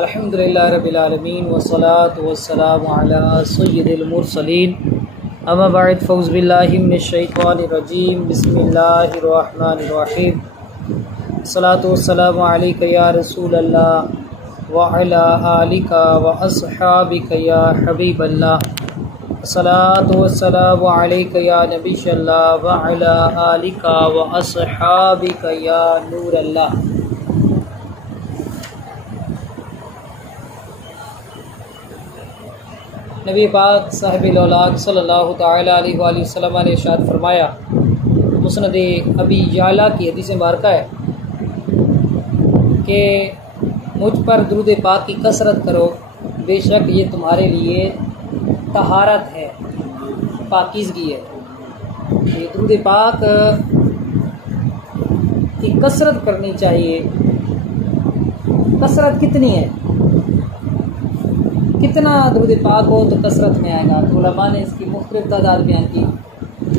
अल्हम्दुलिल्लाह रब्बिल आलमीन वस्सलातु वस्सलामु अला सय्यिदिल मुरसलीन अम्मा बअद फ़ऊज़ बिल्लाहि मिनश शैतानिर रजीम बिस्मिल्लाहिर रहमानिर रहीम सलातु वस्सलामु अलैका या रसूलल्लाह व अला आलिका व अस्हाबिका या हबीबल्लाह सलातु वस्सलामु अलैका या नबियल्लाह व अला आलिका व अस्हाबिका या नूरल्लाह। नबी पाक साहिब-उल-औलाद सल्लल्लाहु तआला अलैहि वसल्लम ने इरशाद फरमाया, मुस्नद अबी याला की हदीस मुबारक है कि मुझ पर दुरूद पाक की कसरत करो, बेशक ये तुम्हारे लिए तहारत है, पाकीज़गी है। ये दुरूद पाक की कसरत करनी चाहिए। कसरत कितनी है, कितना दुरूद पाक हो तो कसरत में आएगा। तो उलमा ने इसकी मुख्तलिफ तादाद बयान की।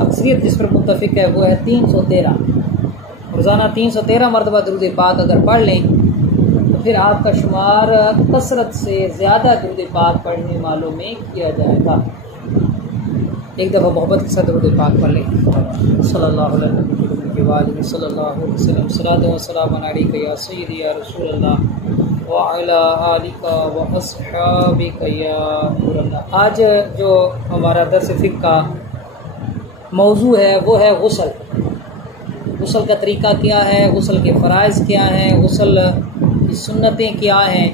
अक्सरियत जिस पर मुत्तफिक है वो है 313। रोज़ाना 313 मरतबा दुरूद पाक अगर पढ़ लें तो फिर आपका शुमार कसरत से ज़्यादा दुरूद पाक पढ़ने वालों में किया जाएगा। एक दफ़ा मोहब्बत के साथ दुरूद पाक पढ़ लें। सल्लल्लाहु अलैहि वसल्लम सलातो व सलाम अलैका या सय्यदी या रसूलल्लाह व अला आलिका व अस्हाबिका या नूरल्लाह। आज जो हमारा दर्स फ़िक़्ह का मौजू है वो है गुस्ल। गुस्ल का तरीक़ा क्या है, गुस्ल के फ़राइज़ क्या हैं, गुस्ल की सुन्नतें क्या हैं,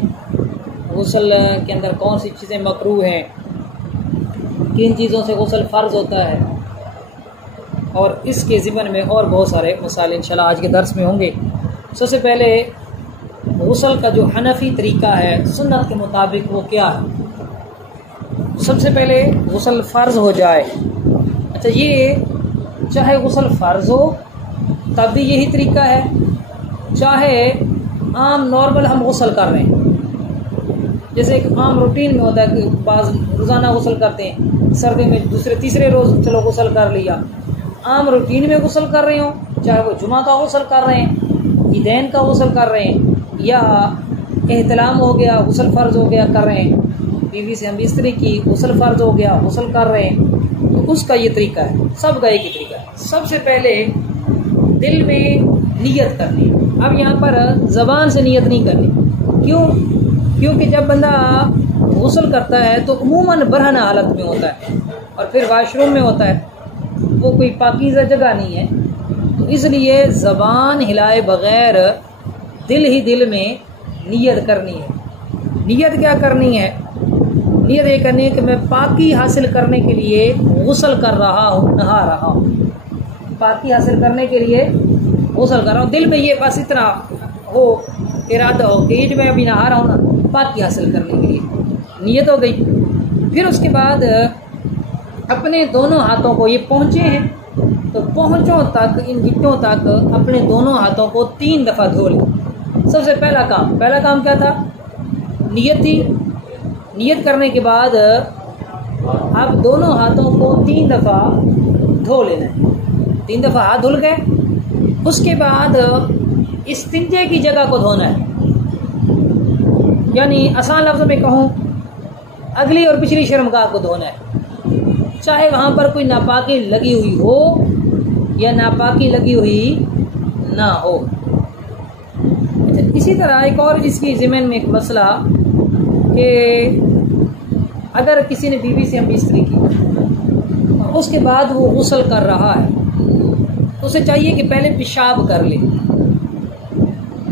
गुस्ल के अंदर कौन सी चीज़ें मकरूह हैं, किन चीज़ों से गुस्ल फ़र्ज़ होता है, और इसके ज़िमन में और बहुत सारे मसाइल इंशाअल्लाह आज के दर्स में होंगे। सबसे पहले गुस्ल का जो हनफी तरीक़ा है सुन्नत के मुताबिक वो क्या है। सबसे पहले गुस्ल फ़र्ज़ हो जाए, अच्छा ये चाहे गुस्ल फ़र्ज़ हो तब भी यही तरीक़ा है, चाहे आम नॉर्मल हम गुस्ल कर रहे हैं, जैसे एक आम रूटीन में होता है कि बाज़ रोज़ाना गुस्ल करते हैं, सर्दी में दूसरे तीसरे रोज़ चलो गुस्ल कर लिया। आम रूटीन में गुस्ल कर रहे हो, चाहे वो जुमा का गुस्ल कर रहे हैं, ईदैन का गुस्ल कर रहे हैं, या एहतलाम हो गया गुस्ल फ़र्ज़ हो गया कर रहे हैं, बीवी से हम बिस्तरी की गुस्ल फ़र्ज़ हो गया गुस्ल कर रहे हैं, तो उसका ये तरीका है। सब का एक ही तरीका है। सबसे पहले दिल में नियत करनी। अब यहाँ पर ज़बान से नियत नहीं करनी। क्यों? क्योंकि जब बंदा गुस्ल करता है तो उमूमन बरहना हालत में होता है और फिर वाशरूम में होता है, वो कोई पाकीज़ा जगह नहीं है, तो इसलिए ज़बान हिलाए बग़ैर दिल ही दिल में नियत करनी है। नियत क्या करनी है? नियत ये करनी है कि मैं पाकी हासिल करने के लिए गुस्ल कर रहा हूँ, नहा रहा हूँ। पाकी हासिल करने के लिए गुस्ल कर रहा हूँ, दिल में ये बस इतना हो, इरादा हो कि जो मैं अभी नहा रहा हूँ ना, पाकी हासिल करने के लिए नियत हो गई। फिर उसके बाद अपने दोनों हाथों को, ये पहुँचे हैं तो पहुँचों तक, इन गिट्टों तक अपने दोनों हाथों को 3 दफ़ा धो लें। सबसे पहला काम क्या था? नियत थी। नियत करने के बाद आप दोनों हाथों को 3 दफ़ा धो लेना है। 3 दफ़ा हाथ धुल गए, उसके बाद इस्तिंजे की जगह को धोना है। यानी आसान लफ्ज़ों में कहूँ, अगली और पिछली शर्मगाह को धोना है, चाहे वहाँ पर कोई नापाकी लगी हुई हो या नापाकी लगी हुई ना हो। इसी तरह एक और इसकी ज़िम्मन में एक मसला कि अगर किसी ने बीवी से हम बिस्तरी की और उसके बाद वो गुस्ल कर रहा है तो उसे चाहिए कि पहले पेशाब कर ले।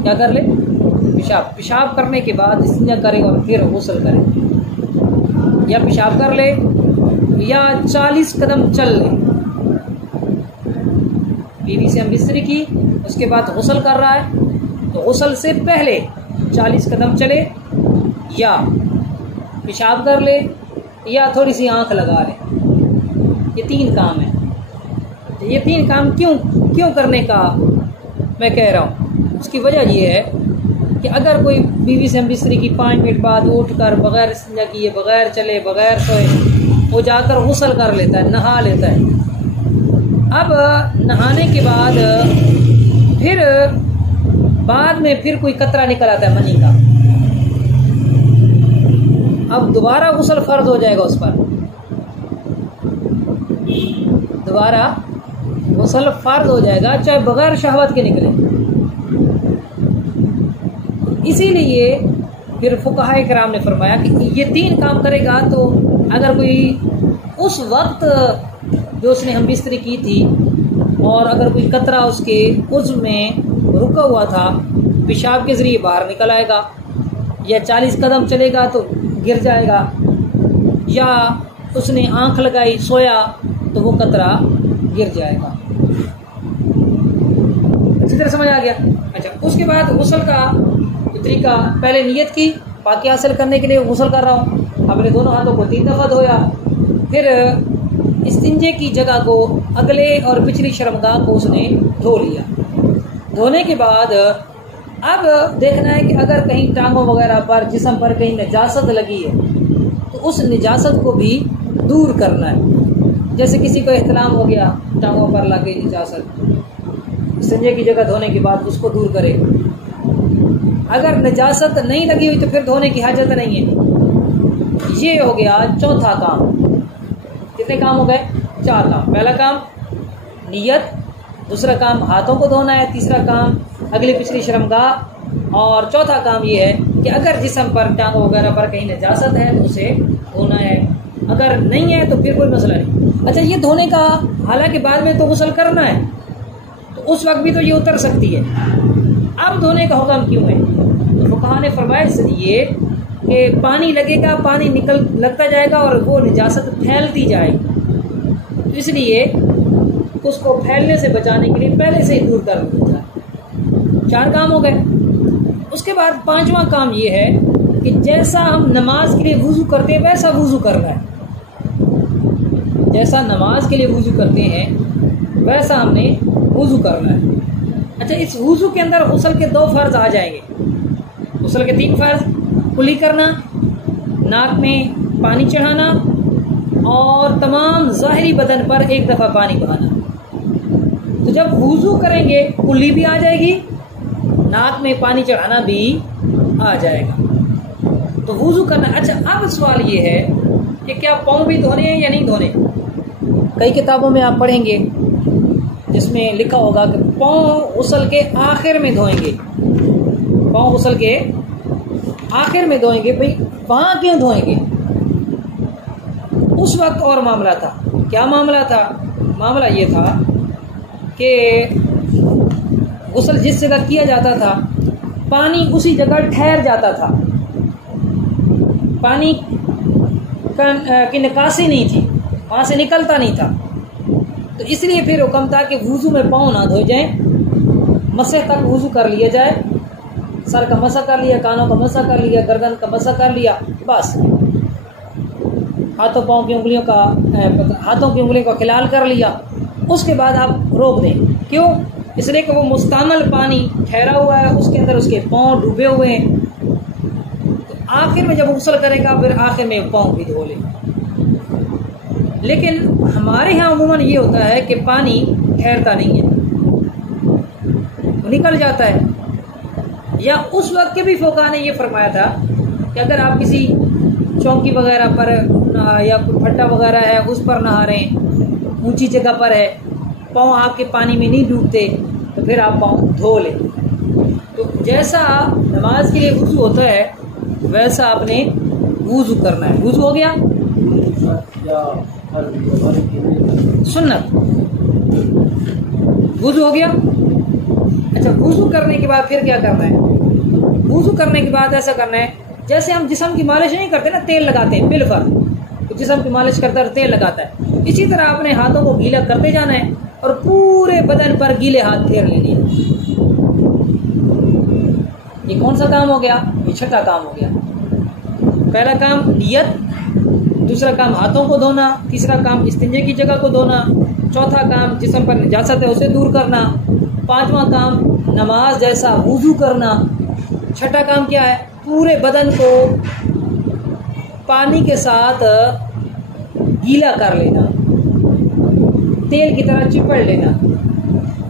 क्या कर ले? पेशाब करने के बाद इस्तिंजा करे और फिर गुस्ल करे, या पेशाब कर ले या 40 कदम चल ले। बीवी से हम बिस्तरी की, उसके बाद गुस्ल कर रहा है तो गुस्ल से पहले 40 कदम चले, या पेशाब कर ले, या थोड़ी सी आंख लगा ले। ये 3 काम है। ये 3 काम क्यों करने का मैं कह रहा हूँ? उसकी वजह ये है कि अगर कोई बीवी से हम बिस्तरी की 5 मिनट बाद उठकर बग़ैर इस्तिंजा किए, बग़ैर चले, बग़ैर सोए वो जाकर गुस्ल कर लेता है, नहा लेता है। अब नहाने के बाद फिर बाद में फिर कोई कतरा निकल आता है मनी का, अब दोबारा गुस्ल फर्ज हो जाएगा उस पर, दोबारा गुस्ल फर्ज हो जाएगा चाहे बगैर शहवत के निकले। इसीलिए फिर फुक़हा किराम ने फरमाया कि ये 3 काम करेगा तो अगर कोई उस वक्त जो उसने हम बिस्तरी की थी और अगर कोई कतरा उसके उज़्व में रुका हुआ था पेशाब के ज़रिए बाहर निकल आएगा, या 40 कदम चलेगा तो गिर जाएगा, या उसने आंख लगाई सोया तो वो कतरा गिर जाएगा। अच्छी तरह समझ आ गया। अच्छा, उसके बाद गुस्ल का तरीका, पहले नियत की पाकी हासिल करने के लिए गुस्ल कर रहा हूँ, अपने दोनों हाथों को 3 दफ़ा धोया, फिर इस्तिंजे की जगह को अगले और पिछली शर्मगाह को उसने धो लिया। धोने के बाद अब देखना है कि अगर कहीं टांगों वगैरह पर, जिस्म पर कहीं नजासत लगी है तो उस नजासत को भी दूर करना है। जैसे किसी को एहतलाम हो गया, टांगों पर लग गई नजासत, इस्तिंजे की जगह धोने के बाद उसको दूर करे। अगर नजासत नहीं लगी हुई तो फिर धोने की हाजत नहीं है। ये हो गया चौथा काम। कितने काम हो गए? 4 काम। पहला काम नियत, दूसरा काम हाथों को धोना है, तीसरा काम अगली पिछली शर्मगाह, और चौथा काम ये है कि अगर जिस्म पर, टांगों वगैरह पर कहीं नजासत है तो उसे धोना है, अगर नहीं है तो फिर कोई मसला नहीं। अच्छा, ये धोने का हालांकि बाद में तो गुस्ल करना है तो उस वक्त भी तो ये उतर सकती है। अब धोने का हुक्म क्यों है? तो फुक़हा ने फरमाया इसलिए कि पानी लगेगा, पानी लगता जाएगा और वो निजासत फैलती जाएगी, तो इसलिए उसको फैलने से बचाने के लिए पहले से ही दूर कर देता है। 4 काम हो गए। उसके बाद 5वां काम ये है कि जैसा हम नमाज के लिए वुज़ू करते हैं वैसा वुज़ू करना है। जैसा नमाज के लिए वुज़ू करते हैं वैसा हमने वुज़ू करना है। अच्छा, इस वुज़ू के अंदर गुस्ल के 2 फ़र्ज आ जाएंगे। गुस्ल के 3 फ़र्ज, कुली करना, नाक में पानी चढ़ाना और तमाम ज़ाहिरी बदन पर 1 दफ़ा पानी बहाना। तो जब वुज़ू करेंगे कुली भी आ जाएगी, नाक में पानी चढ़ाना भी आ जाएगा, तो वुज़ू करना। अच्छा, अब सवाल ये है कि क्या पाँव भी धोने हैं या नहीं धोने? कई किताबों में आप पढ़ेंगे जिसमें लिखा होगा कि पाँव गुस्ल के आखिर में धोएंगे, पाँव गुस्ल के आखिर में धोएंगे। भाई वहाँ क्यों धोएंगे? उस वक्त और मामला था। क्या मामला था? मामला ये था कि गुस्ल जिस जगह किया जाता था पानी उसी जगह ठहर जाता था, पानी की निकासी नहीं थी, वहाँ से निकलता नहीं था। तो इसलिए फिर हुक्म था कि वुज़ू में पाँव ना धोए जाएं, मसे तक वुज़ू कर लिया जाए। सर का मसा कर लिया, कानों का मसा कर लिया, गर्दन का मसा कर लिया, बस। हाथों पाँव की उंगलियों का, हाथों की उंगलियों का खिलाल कर लिया। उसके बाद आप रोक दें। क्यों? इसलिए कि वो मुस्तमल पानी ठहरा हुआ है, उसके अंदर उसके पाँव डूबे हुए हैं। तो आखिर में जब गुस्ल करेगा फिर आखिर में पाँव भी धो ले। लेकिन हमारे यहाँ अमूमन ये होता है कि पानी ठहरता नहीं है, वो निकल जाता है। या उस वक्त के भी फुक़हा ने ये फरमाया था कि अगर आप किसी चौकी वगैरह पर या कोई भट्टा वगैरह है उस पर नहा रहे हैं, ऊंची जगह पर है, पाँव आपके पानी में नहीं डूबते, तो फिर आप पाँव धो लें। तो जैसा नमाज के लिए वुज़ू होता है वैसा आपने वुज़ू करना है। वुज़ू हो गया सुन्नत, वुज़ू हो गया। अच्छा, वुज़ू करने के बाद फिर क्या करना है? वुज़ू करने के बाद ऐसा करना है जैसे हम जिस्म की मालिश नहीं करते ना, तेल लगाते हैं बिल पर, तो जिस्म की मालिश करता है तेल लगाता है, इसी तरह अपने हाथों को गीला करते जाना है और पूरे बदन पर गीले हाथ फेर लेने हैं। ये कौन सा काम हो गया? ये 6ठा काम हो गया। पहला काम नियत, दूसरा काम हाथों को धोना, तीसरा काम इस्तिंजे की जगह को धोना, चौथा काम जिस्म पर निजासत है उसे दूर करना, 5वां काम नमाज जैसा वुज़ू करना, 6ठा काम क्या है? पूरे बदन को पानी के साथ गीला कर लेना, तेल की तरह चिपड़ लेना।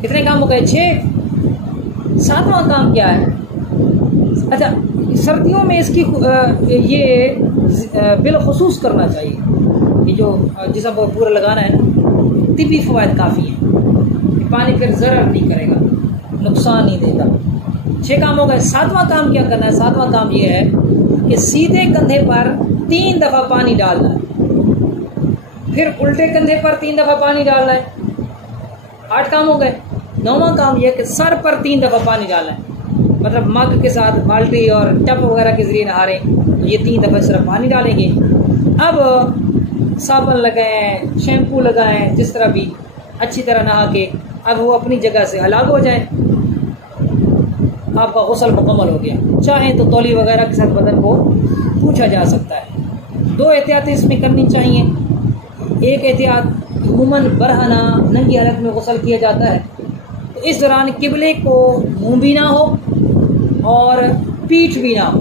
कितने काम हो गए? 6। 7वां काम क्या है? अच्छा, सर्दियों में इसकी ये बिलखुसूस करना चाहिए। ये जो जिसम पर पूरा लगाना है ना, तिब्बी फ़वाइद काफ़ी हैं। पानी फिर ज़रर नहीं करेगा, नुकसान नहीं देगा। 6 काम हो गए। 7वां काम क्या करना है? 7वां काम ये है कि सीधे कंधे पर 3 दफ़ा पानी डालना है, फिर उल्टे कंधे पर 3 दफ़ा पानी डालना है। 8 काम हो गए। 9वां काम यह है कि सर पर 3 दफ़ा पानी डालना है, मतलब मग के साथ बाल्टी और टप वगैरह के ज़रिए नहा रहे तो ये 3 दफ़ा सिर्फ पानी डालेंगे। अब साबुन लगाएं, शैम्पू लगाएं, जिस तरह भी अच्छी तरह नहा के अब वो अपनी जगह से अलग हो जाए, आपका गुस्ल मुकम्मल हो गया। चाहें तो तौली वगैरह के साथ बदन को पूछा जा सकता है। 2 एहतियातें इसमें करनी चाहिए। एक एहतियात, उमूमन बरहना नंगी हालत में गुस्ल किया जाता है, तो इस दौरान किबले को मुंह भी ना हो और पीठ भी ना हो,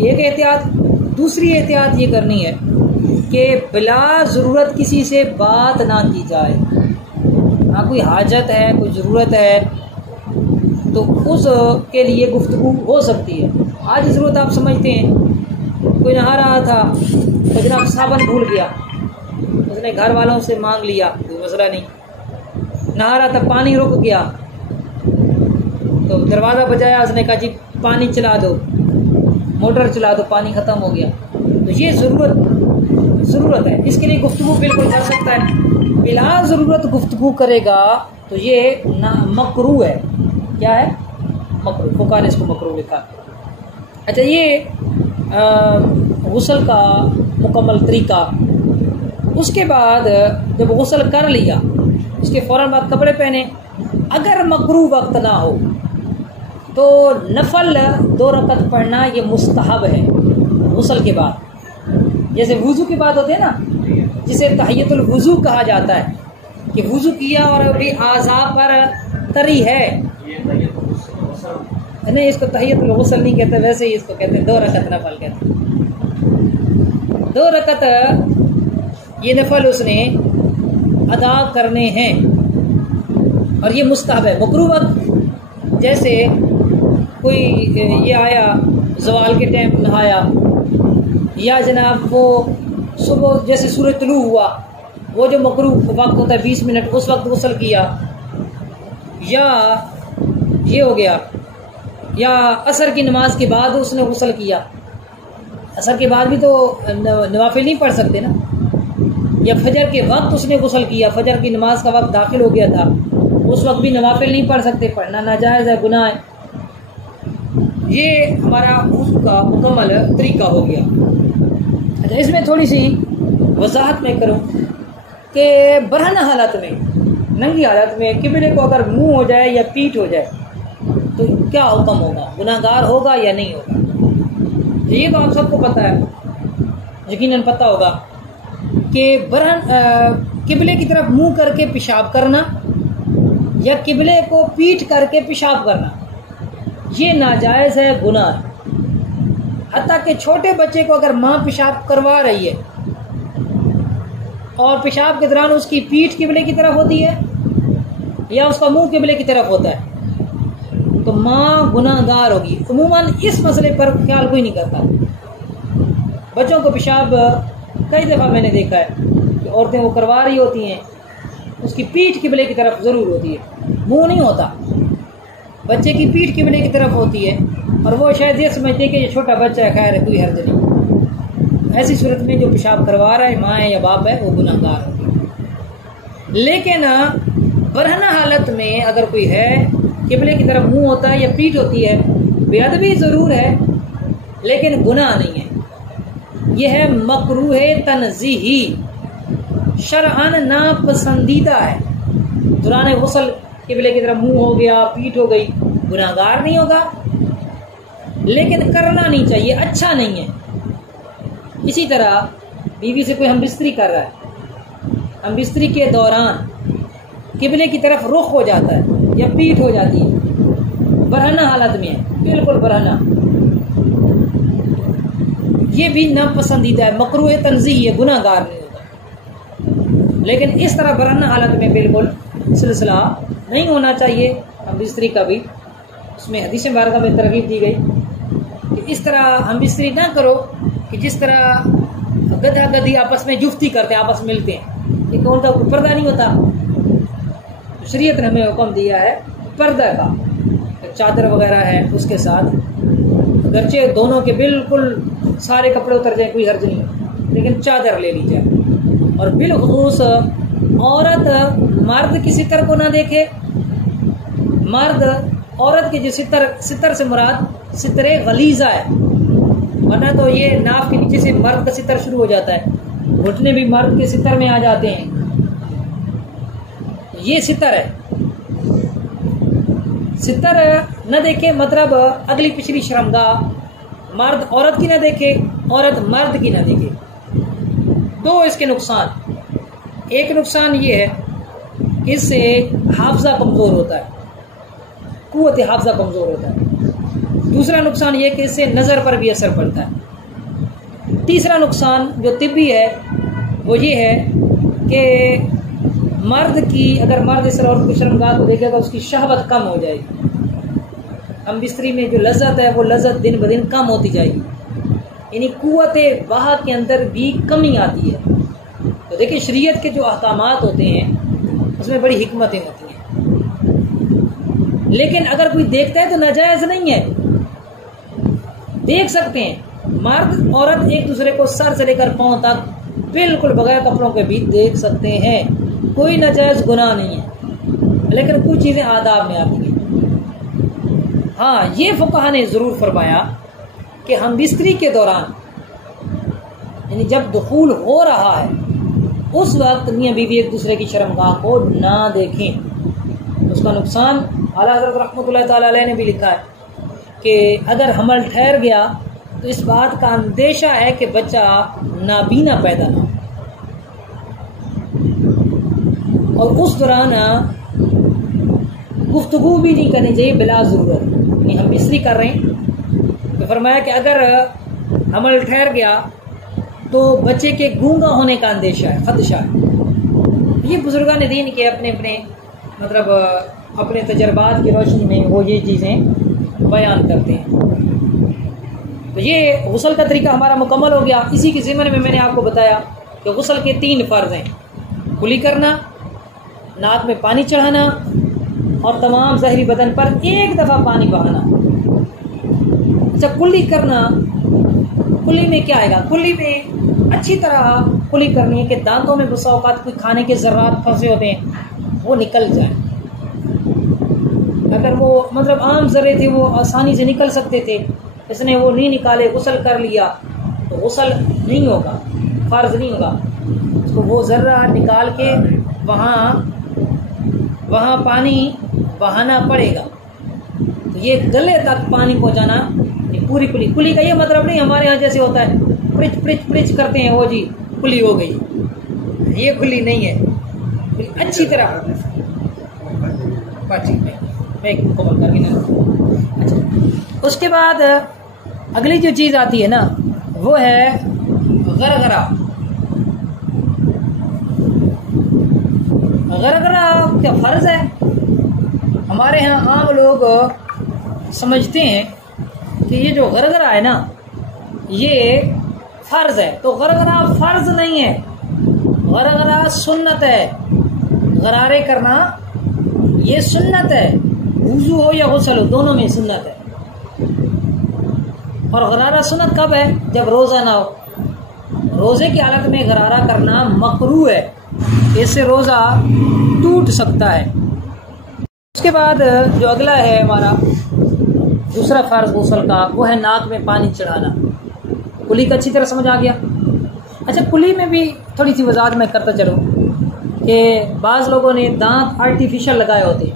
एक एहतियात। दूसरी एहतियात ये करनी है कि बिला ज़रूरत किसी से बात ना की जाए। हाँ, कोई हाजत है, कोई ज़रूरत है तो उसके लिए गुफ्तगू हो सकती है। आज ज़रूरत आप समझते हैं, कोई नहा रहा था तो जनाब साबुन भूल गया, उसने घर वालों से मांग लिया, कोई मसला नहीं। नहा रहा था, पानी रुक गया तो दरवाज़ा बजाया, उसने कहा जी पानी चला दो, मोटर चला दो, पानी ख़त्म हो गया। तो ये ज़रूरत है, इसके लिए गुफ्तगू बिल्कुल कर सकता है। बिला ज़रूरत गुफ्तगू करेगा तो ये ना मकरू है। क्या है? मकरू। फुक़हा ने इसको मकरू लिखा। अच्छा, ये गुस्ल का मुकम्मल तरीका। उसके बाद जब गुस्ल कर लिया, उसके फ़ौरन बाद कपड़े पहने। अगर मकरू वक्त ना हो तो नफल 2 रकत पढ़ना ये मुस्तहब है गुस्ल के बाद। जैसे वुज़ू की बात होती है ना, जिसे तहियतुल वुज़ू कहा जाता है, कि वुज़ू किया और अभी आज़ा पर तरी है, नहीं इसको तहियतुल गुस्ल नहीं कहते, वैसे ही इसको कहते हैं 2 रकत नफल कहते हैं। 2 रकत ये नफल उसने अदा करने हैं और ये मुस्तहब है। मकरूह वक्त जैसे कोई ये आया ज़वाल के टाइम नहाया, या जनाब वो सुबह जैसे सूरज तुलू हुआ, वो जो मकरूह वक्त होता है 20 मिनट, उस वक्त गुस्ल किया, या ये हो गया, या असर की नमाज के बाद उसने गुस्ल किया। असर के बाद भी तो नवाफिल नहीं पढ़ सकते ना, या फजर के वक्त उसने गुस्ल किया, फजर की नमाज का वक्त दाखिल हो गया था, उस वक्त भी नवाफिल नहीं पढ़ सकते, पढ़ना नाजायज़ है, गुनाह है। ये हमारा उसका मुकम्मल तरीका हो गया। अच्छा, इसमें थोड़ी सी वजाहत मैं करूँ कि बरहना हालत में, नंगी हालत में किबले को अगर मुंह हो जाए या पीठ हो जाए तो क्या हुक्म होगा, गुनाहगार होगा या नहीं होगा? ये तो आप सबको पता है, यकीनन पता होगा कि किबले की तरफ मुंह करके पेशाब करना या किबले को पीठ करके पेशाब करना ये नाजायज़ है, गुनाह है। हत्ता कि छोटे बच्चे को अगर माँ पेशाब करवा रही है और पेशाब के दौरान उसकी पीठ किबले की तरफ होती है या उसका मुंह किबले की तरफ होता है तो माँ गुनाहगार होगी। उमूमन इस मसले पर ख्याल कोई नहीं करता। बच्चों को पेशाब कई दफ़ा मैंने देखा है कि औरतें वो करवा रही होती हैं, उसकी पीठ किबले की तरफ ज़रूर होती है, मुंह नहीं होता। बच्चे की पीठ किबले की तरफ होती है और वो शायद ये समझते हैं कि ये छोटा बच्चा है, खैर है, कोई हर्ज नहीं। ऐसी सूरत में जो पेशाब करवा रहा है, माँ है या बाप है, वो गुनाहगार होगी। लेकिन बरहना हालत में अगर कोई है, किबले की तरफ मुंह होता है या पीठ होती है, बेअदबी ज़रूर है लेकिन गुनाह नहीं है। यह है मकरूह तनज़ीही, शरअन नापसंदीदा है। दौरान गुस्ल किबले की तरफ मुंह हो गया, पीठ हो गई, गुनाहगार नहीं होगा लेकिन करना नहीं चाहिए, अच्छा नहीं है। इसी तरह बीवी से कोई हम बिस्तरी कर रहा है, हम बिस्तरी के दौरान किबले की तरफ रुख हो जाता है या पीठ हो जाती है, बरहना हालत में है, बिल्कुल बरहना, ये भी नापसंदीदा है, मकरूह तंज़ीह है, गुनाहगार नहीं होगा। लेकिन इस तरह बरहना हालत में बिल्कुल सिलसिला नहीं होना चाहिए। हम बिस्तरी का भी उसमें हदीस मुबारका में तरगीब दी गई कि इस तरह हम बिस्तरी ना करो कि जिस तरह गधा गधी आपस में जुफ्ती करते हैं, आपस में मिलते हैं, लेकिन उनका कोई पर्दा नहीं होता। तो शरीयत ने हमें हुक्म दिया है पर्दा का, चादर वगैरह है उसके साथ, अगरचे दोनों के बिल्कुल सारे कपड़े उतर जाए कोई हर्ज नहीं, लेकिन चादर ले ली जाए। और बिलखुसूस औरत मर्द की सितर को ना देखे, मर्द औरत के जो सितर से मुराद सितरे गलीजा है, वरना तो ये नाफ के नीचे से मर्द का सितर शुरू हो जाता है, घुटने भी मर्द के सितर में आ जाते हैं, ये सितर है। सितर न देखे मतलब अगली पिछली शर्मगाह, मर्द औरत की न देखे, औरत मर्द की न देखे। दो इसके नुकसान, एक नुकसान ये है कि इससे हाफजा कमजोर होता है, कुव्वत हाफजा कमजोर होता है। दूसरा नुकसान ये कि इससे नज़र पर भी असर पड़ता है। तीसरा नुकसान जो तिब्बी है वो ये है कि मर्द की, अगर मर्द इस औरत की शर्मगाह को देखेगा उसकी शहवत कम हो जाएगी, हम बिस्तरी में जो लज्जत है वो लज्जत दिन ब दिन कम होती जाएगी, यानी कुव्वत वाह के अंदर भी कमी आती है। तो देखिए शरीयत के जो अहकामात होते हैं उसमें बड़ी हिकमतें होती हैं, लेकिन अगर कोई देखता है तो नाजायज नहीं है, देख सकते हैं। मर्द औरत एक दूसरे को सर से लेकर पांव तक बिल्कुल बगैर कपड़ों के भी देख सकते हैं, कोई नाजायज गुनाह नहीं है, लेकिन कुछ चीजें आदाब में आती हैं। हाँ, ये फुकहा ने जरूर फरमाया कि हम बिस्तरी के दौरान, यानी जब दुखूल हो रहा है उस वक्त मियां बीवी एक दूसरे की शर्मगाह को ना देखें। उसका नुकसान आला हज़रत रहमतुल्लाह ताला अलैह ने भी लिखा है कि अगर हमल ठहर गया तो इस बात का अंदेशा है कि बच्चा नाबीना पैदा ना, और उस दौरान गुफ्तगू भी नहीं करनी चाहिए बिला ज़रूरत। यानी हम बिस्तरी कर रहे हैं तो फरमाया कि अगर हमल ठहर गया तो बच्चे के गूंगा होने का अंदेशा है, खदशा है। ये बुजुर्गान दीन के अपने अपने मतलब अपने तजर्बात की रोशनी में वो ये चीज़ें बयान करते हैं। तो ये गुस्ल का तरीका हमारा मुकम्मल हो गया। इसी के ज़िम्मन में मैंने आपको बताया कि गुस्ल के 3 फ़र्ज़ हैं, कुली करना, नाक में पानी चढ़ाना और तमाम ज़ाहिरी बदन पर एक दफ़ा पानी बहाना। अच्छा, कुली करना, कुली में क्या आएगा? कुली में अच्छी तरह कुली करनी है कि दांतों में बसा औकात कोई खाने के ज़र्रात फंसे होते हैं वो निकल जाए। अगर वो मतलब आम ज़र्रे थे वो आसानी से निकल सकते थे, इसने वो नहीं निकाले, गुस्ल कर लिया तो गुस्ल नहीं होगा, फ़र्ज नहीं होगा। उसको वो ज़र्रा निकाल के वहाँ पानी बहाना पड़ेगा। तो ये गले तक पानी पहुँचाना पूरी कुली। कुली का ये मतलब नहीं हमारे यहाँ जैसे होता है प्रिच प्रिच प्रिच करते हैं वो जी कुली हो गई, ये कुली नहीं है। अच्छी तरह मैं मुकम्मल करके ना। अच्छा, उसके बाद अगली जो चीज़ आती है ना वो है गरगरा। गरगरा क्या फ़र्ज़ है? हमारे यहाँ आम लोग समझते हैं कि ये जो गरगरा है ना ये फ़र्ज़ है, तो गरगरा फ़र्ज़ नहीं है, गरगरा सुन्नत है। गरारे करना ये सुन्नत है, वुज़ू हो या गुस्ल हो दोनों में सुन्नत है। और गरारा सुन्नत कब है? जब रोज़ा ना हो। रोज़े की हालत में गरारा करना मकरूह है, इससे रोज़ा टूट सकता है। उसके बाद जो अगला है हमारा दूसरा फ़र्ज़ गुस्ल का वो है नाक में पानी चढ़ाना। कुली का अच्छी तरह समझ आ गया। अच्छा, कुली में भी थोड़ी सी वजाहत मैं करता चलूँ कि बाज़ लोगों ने दांत आर्टिफिशियल लगाए होते हैं,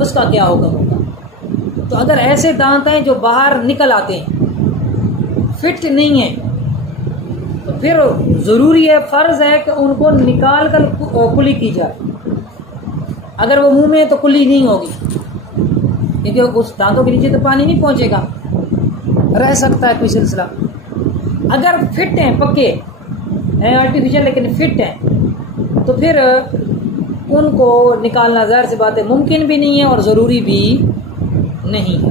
उसका क्या हुक्म होगा? तो अगर ऐसे दांत हैं जो बाहर निकल आते हैं, फिट नहीं है, तो फिर ज़रूरी है, फ़र्ज़ है कि उनको निकाल कर कुली की जाए। अगर वो मुंह में है तो कुली नहीं होगी, क्योंकि उस दांतों के नीचे तो पानी नहीं पहुंचेगा, रह सकता है कोई सिलसिला। अगर फिट हैं, पक्के हैं, आर्टिफिशियल लेकिन फिट हैं, तो फिर उनको निकालना ज़ाहिर सी बात है मुमकिन भी नहीं है और ज़रूरी भी नहीं है।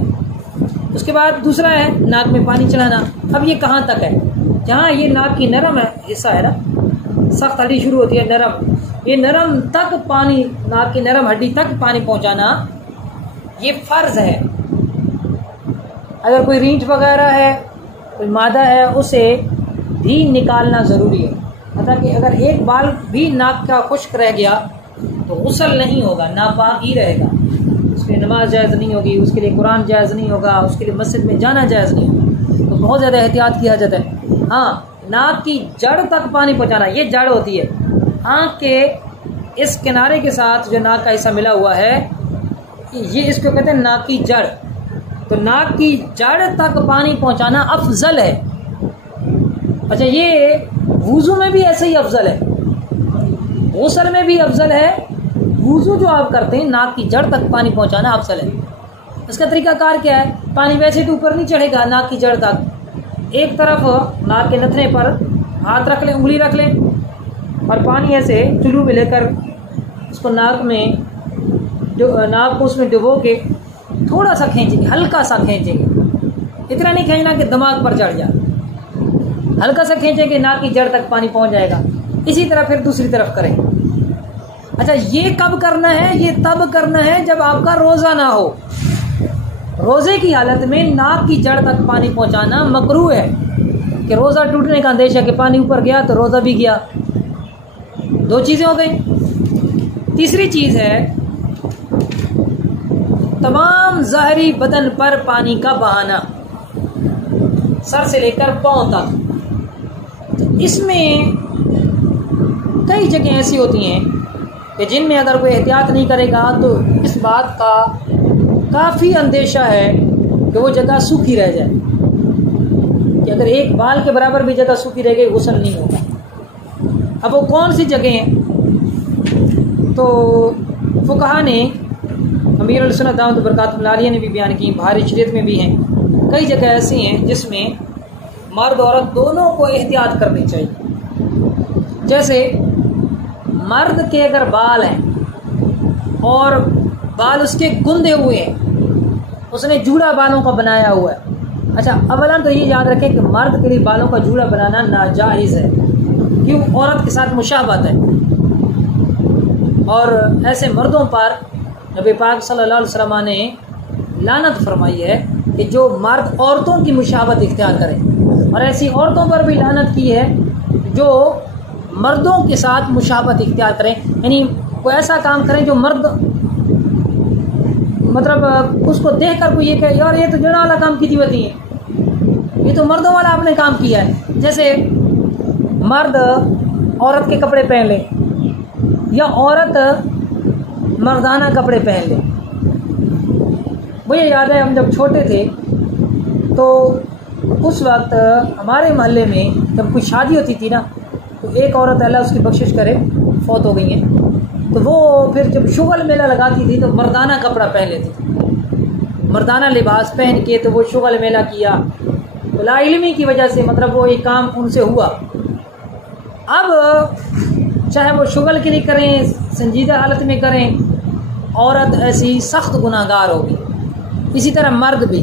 उसके बाद दूसरा है नाक में पानी चढ़ाना। अब ये कहाँ तक है, जहाँ ये नाक की नरम है हिस्सा है ना, सख्त हड्डी शुरू होती है नरम, ये नरम तक पानी, नाक की नरम हड्डी तक पानी पहुँचाना ये फर्ज है। अगर कोई रींठ वगैरह है, कोई मादा है, उसे भी निकालना ज़रूरी है। मतलब कि अगर एक बाल भी नाक का खुश्क रह गया तो गुस्ल नहीं होगा, नापाक ही रहेगा, उसके लिए नमाज जायज़ नहीं होगी, उसके लिए कुरान जायज़ नहीं होगा, उसके लिए मस्जिद में जाना जायज़ नहीं होगा। तो बहुत ज़्यादा एहतियात की हजत है। हाँ, नाक की जड़ तक पानी पहुँचाना, ये जड़ होती है आँख के इस किनारे के साथ जो नाक का हिस्सा मिला हुआ है, ये इसको कहते हैं नाक की जड़। तो नाक की जड़ तक पानी पहुँचाना अफजल है। अच्छा, ये वुज़ू में भी ऐसे ही अफजल है, गुस्ल में भी अफजल है। वुज़ू जो आप करते हैं नाक की जड़ तक पानी पहुंचाना अफजल है। इसका तरीकाकार क्या है, पानी वैसे तो ऊपर नहीं चढ़ेगा नाक की जड़ तक, एक तरफ नाक के नथने पर हाथ रख लें, उंगली रख लें और पानी ऐसे चुल्लू में लेकर उसको नाक को उसमें डुबो के थोड़ा सा खींचेंगे, हल्का सा खींचेंगे, इतना नहीं खींचना कि दिमाग पर चढ़ जाए, हल्का सा खींचेंगे, नाक की जड़ तक पानी पहुंच जाएगा। इसी तरह फिर दूसरी तरफ करें। अच्छा, ये कब करना है, ये तब करना है जब आपका रोज़ा ना हो। रोज़े की हालत में नाक की जड़ तक पानी पहुंचाना मकरूह है कि रोज़ा टूटने का अंदेशा कि पानी ऊपर गया तो रोज़ा भी गया। दो चीज़ें हो गई। तीसरी चीज़ है तमाम ज़ाहरी बदन पर पानी का बहाना, सर से लेकर पाँव तक। तो इसमें कई जगह ऐसी होती हैं कि जिनमें अगर कोई एहतियात नहीं करेगा तो इस बात का काफ़ी अंदेशा है कि वो जगह सूखी रह जाए, कि अगर एक बाल के बराबर भी जगह सूखी रह गई गुस्ल नहीं होगा। अब वो कौन सी जगह हैं, तो फुक़हा ने, अमीर अल-सुन्नत दामत बरकातुहु आलिया ने भी बयान की, भारी शरीयत में भी हैं। कई जगह ऐसी हैं जिसमें मर्द औरत दोनों को एहतियात करनी चाहिए। जैसे मर्द के अगर बाल हैं और बाल उसके गुंदे हुए हैं, उसने जूड़ा बालों का बनाया हुआ है। अच्छा, अवलन तो ये याद रखें कि मर्द के लिए बालों का जूड़ा बनाना नाजायज़ है, क्यों, औरत के साथ मुशाबहत है। और ऐसे मर्दों पर नबी पाक सल्लल्लाहु अलैहि वसल्लम ने लानत फरमाई है कि जो मर्द औरतों की मुशाबहत इख्तियार करें, और ऐसी औरतों पर भी लानत की है जो मर्दों के साथ मुशाबहत इख्तियार करें, यानी कोई ऐसा काम करें जो मर्द मतलब उसको देख कर कोई ये कहे यार ये तो जड़ा वाला काम की होती है, ये तो मर्दों वाला आपने काम किया है। जैसे मर्द औरत के कपड़े पहन ले या औरत मर्दाना कपड़े पहन ले। मुझे याद है हम जब छोटे थे तो उस वक्त हमारे मोहल्ले में जब कोई शादी होती थी ना, तो एक औरत, अल्लाह उसकी बख्शिश करे, फौत हो गई है, तो वो फिर जब शुगल मेला लगाती थी तो मर्दाना कपड़ा पहन लेती थी, मर्दाना लिबास पहन के तो वो शुगल मेला किया। तो लाइल्मी की वजह से मतलब वो एक काम उनसे हुआ। अब चाहे वो शुगल के लिए करें, संजीदा हालत में करें, औरत ऐसी सख्त गुनाहगार होगी। इसी तरह मर्द भी,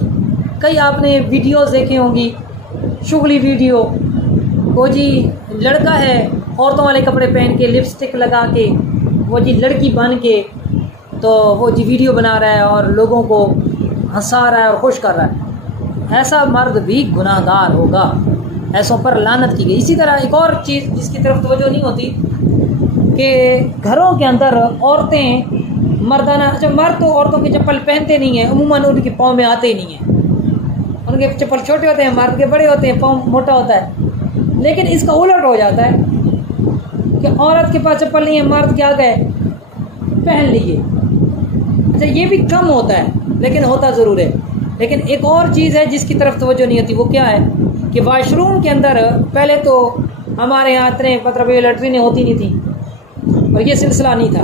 कई आपने वीडियोस देखे होंगी, शुगली वीडियो, वो जी लड़का है औरतों वाले कपड़े पहन के, लिपस्टिक लगा के, वो जी लड़की बन के, तो वो जी वीडियो बना रहा है और लोगों को हंसा रहा है और खुश कर रहा है। ऐसा मर्द भी गुनाहगार होगा, ऐसों पर लानत की गई। इसी तरह एक और चीज़ जिसकी तरफ तवज्जो नहीं होती कि घरों के अंदर औरतें मर्दाना, अच्छा मर्द तो औरतों की चप्पल पहनते नहीं हैं, उम्मन उनके पाँव में आते ही नहीं हैं, उनके चप्पल छोटे होते हैं, मर्द के बड़े होते हैं, पाँव मोटा होता है। लेकिन इसका उलट हो जाता है कि औरत के पास चप्पल नहीं है, मर्द क्या गए पहन लिए। अच्छा, ये भी कम होता है लेकिन होता ज़रूर है। लेकिन एक और चीज़ है जिसकी तरफ तवज्जो नहीं होती, वो क्या है कि वाशरूम के अंदर पहले तो हमारे यहाँ इतने मतलब लैट्रिनें होती नहीं थी और ये सिलसिला नहीं था।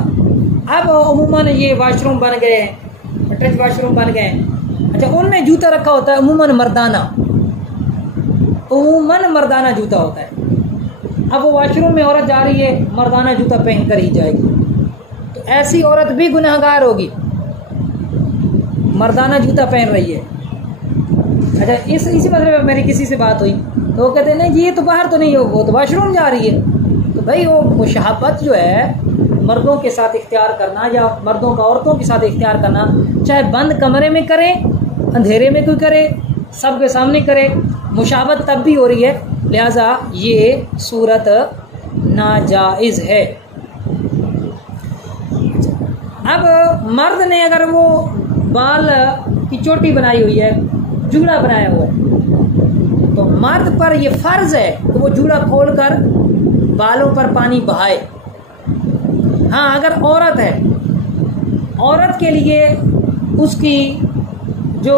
अब अमूमन ये वाशरूम बन गए हैं, अटैच वाशरूम बन गए हैं। अच्छा, उनमें जूता रखा होता है अमूमन मर्दाना जूता होता है। अब वो वाशरूम में औरत जा रही है, मर्दाना जूता पहन कर ही जाएगी, तो ऐसी औरत भी गुनाहगार होगी, मर्दाना जूता पहन रही है। अच्छा, इसी मसले में मेरी किसी से बात हुई तो वो कहते हैं नहीं जी ये तो बाहर तो नहीं हो, वो तो वॉशरूम जा रही है। तो भाई वो मुशाहबत जो है मर्दों के साथ इख्तियार करना या मर्दों का औरतों के साथ इख्तियार करना, चाहे बंद कमरे में करे, अंधेरे में कोई करे, सबके सामने करे, मुशाहबत तब भी हो रही है, लिहाजा ये सूरत नाजायज़ है। अब मर्द ने अगर वो बाल की चोटी बनाई हुई है, जूड़ा बनाया हुआ है, तो मर्द पर ये फर्ज है कि वो जूड़ा खोलकर बालों पर पानी बहाए। हाँ, अगर औरत है, औरत के लिए उसकी जो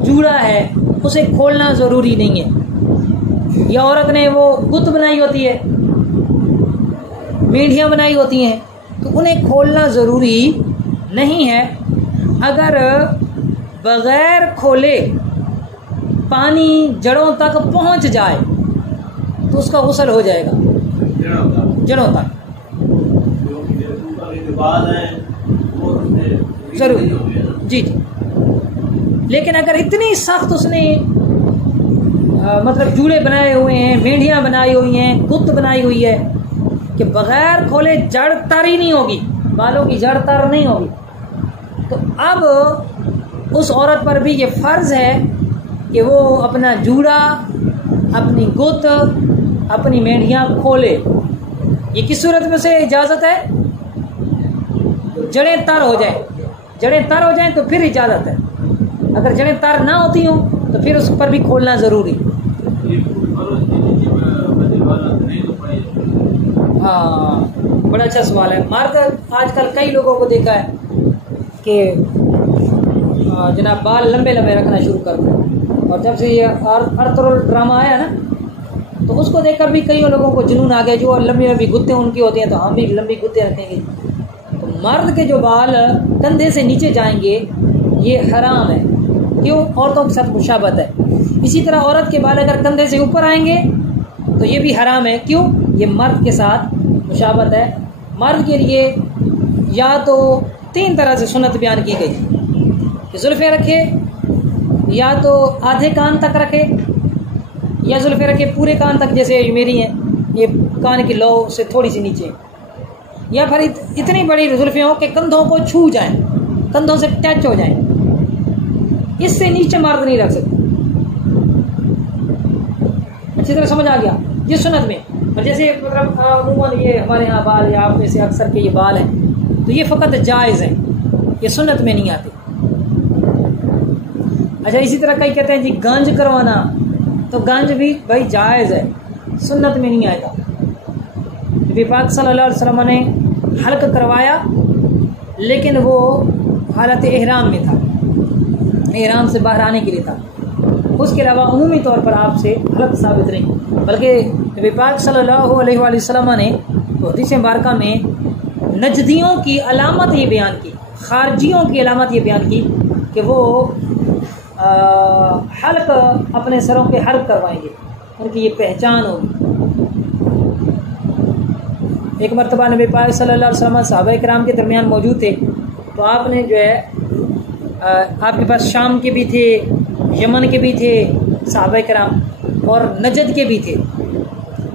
जूड़ा है उसे खोलना ज़रूरी नहीं है। या औरत ने वो गुत्त बनाई होती है, मेंढियाँ बनाई होती हैं, तो उन्हें खोलना ज़रूरी नहीं है। अगर बग़ैर खोले पानी जड़ों तक पहुंच जाए तो उसका गुस्ल हो जाएगा, जड़ों तक जरूर जी जी। लेकिन अगर इतनी सख्त उसने मतलब जूड़े बनाए हुए हैं, मेंढियाँ बनाई हुई हैं, गुत्त बनाई हुई है कि बग़ैर खोले जड़ तर ही नहीं होगी, बालों की जड़ तर नहीं होगी, तो अब उस औरत पर भी ये फ़र्ज़ है कि वो अपना जूड़ा, अपनी गुत्त, अपनी मेंढियाँ खोले। ये किस सूरत में से इजाज़त है? जड़ें तर हो जाए, जड़ें तर हो जाएं तो फिर इजाज़त है। अगर जड़ें तर ना होती हों तो फिर उस पर भी खोलना ज़रूरी। हाँ, बड़ा अच्छा सवाल है। मर्द आजकल कई लोगों को देखा है कि जनाब बाल लंबे लंबे रखना शुरू कर दिया, और जब से ये अर्थरोल ड्रामा आया ना तो उसको देखकर भी कई लोगों को जुनून आ गया, जो लंबी लंबी गुत्ते उनकी होती हैं तो हम भी लंबी गुत्ते रखेंगे। तो मर्द के जो बाल कंधे से नीचे जाएंगे ये हराम है, क्यों? औरतों के साथ मुशाबत है। इसी तरह औरत के बाल अगर कंधे से ऊपर आएंगे तो ये भी हराम है, क्यों? ये मर्द के साथ मुशाबत है। मर्द के लिए या तो 3 तरह से सुन्नत बयान की गई कि जुल्फ़े रखे, या तो आधे कान तक रखे, या जुल्फ़े रखे पूरे कान तक, जैसे मेरी हैं ये कान की लौ से थोड़ी सी नीचे, या फिर इतनी बड़ी जुल्फ़े हो कि कंधों को छू जाएं, कंधों से टच हो जाएं, इससे नीचे मर्द नहीं रख सकते। अच्छी तरह समझ आ गया जिस सुन्नत में। और जैसे मतलब अमूमन ये हमारे यहाँ बाल या आप में से अक्सर के ये बाल हैं तो ये फ़कत जायज़ हैं, ये सुन्नत में नहीं आते। अच्छा, इसी तरह कई कहते हैं जी गंज करवाना, तो गंज भी भाई जायज़ है, सुन्नत में नहीं आएगा। नबी पाक सल्लल्लाहु अलैहि वसल्लम ने हल्क करवाया लेकिन वो हालत एहराम में था, एहराम से बाहर आने के लिए था। उसके अलावा उमूमी तौर पर आपसे हल्क साबित नहीं, बल्कि नबी पाक सल्लल्लाहु अलैहि वसल्लम ने हदीस मुबारका में नजदियों की अलामत ये बयान की, खारजियों की अलामत ये बयान की कि वो हल्क अपने सरों पे हल्क करवाएंगे, उनकी ये पहचान होगी। एक मरतबा नबी पाक सल्लल्लाहु अलैहि वसल्लम सहाबा किराम के दरमियान मौजूद थे, तो आपने जो है आपके पास शाम के भी थे, यमन के भी थे सहाबा किराम, और नजद के भी थे।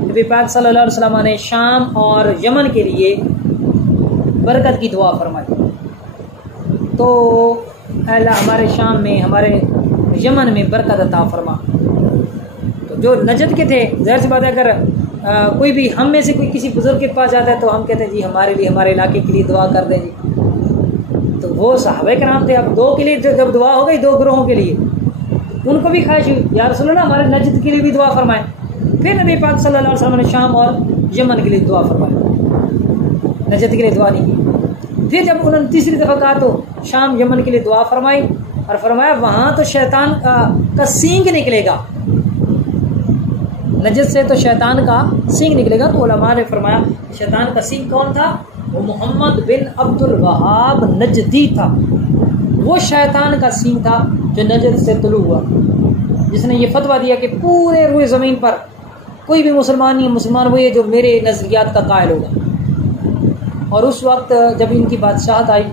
नबी पाक सल्लल्लाहु अलैहि वसल्लम ने शाम और यमन के लिए बरकत की दुआ फरमाई। तो अल्लाह हमारे शाम में, हमारे यमन में बरकत अता फरमा। तो जो नजद के थे, ज़ाहिर सी बात है अगर कोई भी हम में से कोई किसी बुज़ुर्ग के पास जाता है तो हम कहते हैं जी हमारे लिए, हमारे इलाके के लिए दुआ कर दें जी। तो वो सहाबा किराम थे, अब 2 के लिए जब दुआ हो गई, 2 ग्रोहों के लिए, उनको भी ख्वाहिश हुई या रसूलल्लाह हमारे नजद के लिए भी दुआ फरमाएं। फिर नबी पाक सल्लल्लाहु अलैहि वसल्लम ने शाम और यमन के लिए दुआ फरमाई, नजद के लिए दुआ नहीं की। फिर जब उन्होंने तीसरी दफ़ा कहा तो शाम यमन के लिए दुआ फरमाई और फरमाया वहाँ तो शैतान का सींग निकलेगा, नजद से तो शैतान का सींग निकलेगा। तो उलमा ने फरमाया शैतान का सींग कौन था? वो मोहम्मद बिन अब्दुल वहाब नजदी था, वो शैतान का सींग था जो नजद से तुलू हुआ, जिसने ये फतवा दिया कि पूरे रुए ज़मीन पर कोई भी मुसलमान नहीं, मुसलमान वही है जो मेरे नज़रियात का कायल होगा। और उस वक्त जब इनकी बादशाहत आई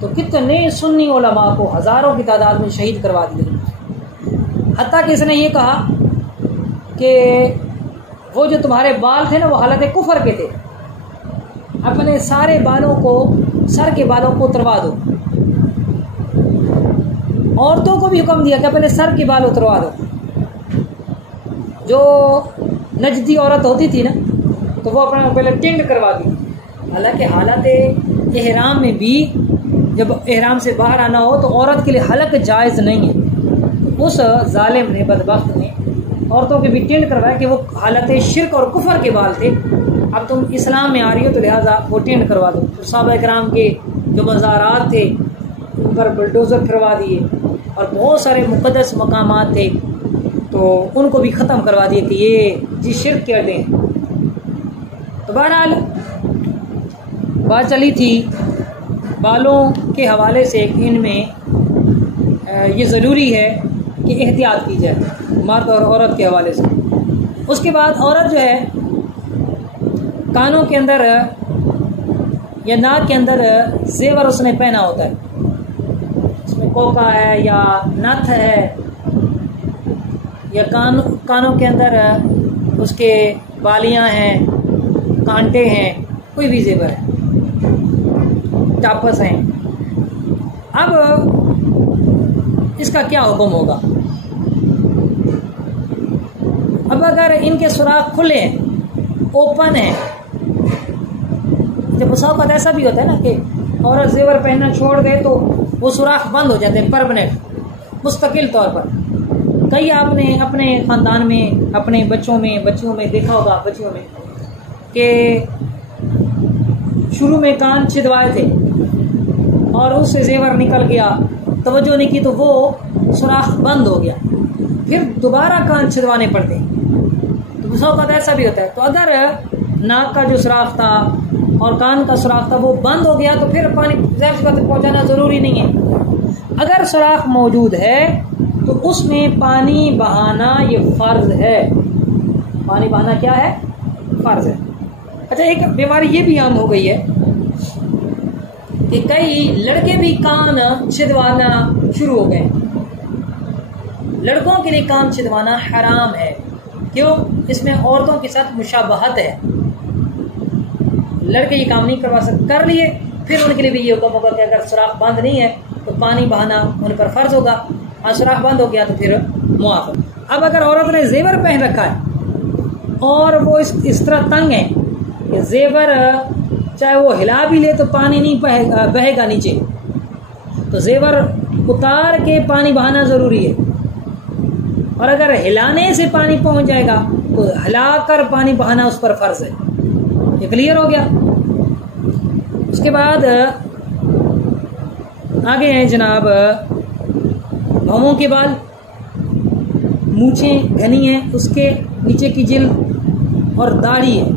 तो कितने सुन्नी उलमा को हज़ारों की तादाद में शहीद करवा दिए। हत्ता कि इसने ये कहा कि वो जो तुम्हारे बाल थे ना वो हालत कुफर के थे, अपने सारे बालों को, सर के बालों को उतरवा दो। औरतों को भी हुक्म दिया कि अपने सर के बाल उतरवा दो। जो नजदी औरत होती थी ना तो वो अपना पहले टिंड करवा दी। हालांकि हालत एहराम में भी जब एहराम से बाहर आना हो तो औरत के लिए हलक जायज़ नहीं है। उस जालिम ने, बदबख्त ने औरतों के भी टिंड करवाया कि वो हालत शिर्क और कुफर के बाल थे, अब तुम इस्लाम में आ रही हो तो लिहाजा वो टिंड करवा दो। तो सहाबा किराम के जो मज़ारात थे उन पर बुलडोज़र फिरवा दिए और बहुत सारे मुक़द्दस मकामात थे तो उनको भी ख़त्म करवा दिए कि ये जी शिर्क के अड्डे हैं। तो बहरहाल बात चली थी बालों के हवाले से, इनमें ये ज़रूरी है कि एहतियात की जाए मर्द और औरत के हवाले से। उसके बाद औरत जो है कानों के अंदर या नाक के अंदर जेवर उसने पहना होता है, उसमें कोका है या नथ है या कानों के अंदर उसके बालियां हैं, कांटे हैं, कोई भी जेवर है, टापस हैं। अब इसका क्या हुक्म होगा? अब अगर इनके सुराख खुले हैं, ओपन है, जब मुसाफत ऐसा भी होता है ना कि औरत जेवर पहनना छोड़ गए तो वो सुराख बंद हो जाते हैं परमानेंट, मुस्तकिल तौर पर। कई आपने अपने ख़ानदान में, अपने बच्चों में देखा होगा, बच्चियों में, कि शुरू में कान छिदवाए थे और उससे जेवर निकल गया, तवज्जो नहीं की तो वो सुराख बंद हो गया, फिर दोबारा कान छिदवाने पड़ते हैं। तो मुसाफत ऐसा भी होता है। तो अगर नाक का जो सुराख था और कान का सुराख था वो बंद हो गया तो फिर पानी ज़ाहिर सी बात है पहुँचाना ज़रूरी नहीं है। अगर सुराख मौजूद है तो उसमें पानी बहाना ये फ़र्ज है। पानी बहाना क्या है? फ़र्ज है। अच्छा, एक बीमारी ये भी आम हो गई है कि कई लड़के भी कान छिदवाना शुरू हो गए। लड़कों के लिए कान छिदवाना हराम है। क्यों? इसमें औरतों के साथ मुशाबहत है। लड़के ये काम नहीं करवा सकते, कर लिए, फिर उनके लिए भी ये हुक्म होगा कि अगर सुराख बंद नहीं है तो पानी बहाना उन पर फर्ज होगा। हाँ, सुराख बंद हो गया तो फिर मुआफ। अब अगर औरत ने जेवर पहन रखा है और वो इस तरह तंग है कि जेवर चाहे वो हिला भी ले तो पानी नहीं बहेगा नीचे, तो जेवर उतार के पानी बहाना ज़रूरी है। और अगर हिलाने से पानी पहुंच जाएगा तो हिलाकर पानी बहाना उस पर फर्ज है। ये क्लियर हो गया। उसके बाद आगे हैं जनाब भौहों के बाल, मूछें घनी हैं, उसके नीचे की जिल्द और दाढ़ी है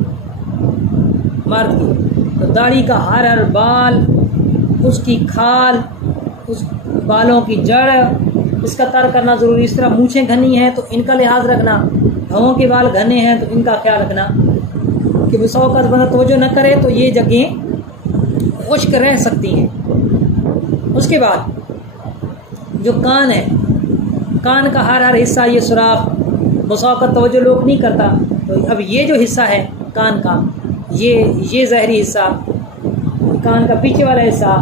मर्द की, तो दाढ़ी का हर बाल, उसकी खाल, उस बालों की जड़, इसका तर करना ज़रूरी। इस तरह मूछें घनी हैं तो इनका लिहाज रखना, भौहों के बाल घने हैं तो इनका ख्याल रखना कि बिसौकत बंदा तवज्जो न करे तो ये जगहें खुश्क रह सकती हैं। उसके बाद जो कान है, कान का हर हिस्सा, ये सुराख बिसौकत तवज्जो लोग नहीं करता, तो अब ये जो हिस्सा है कान का, ये ज़हरी हिस्सा, कान का पीछे वाला हिस्सा,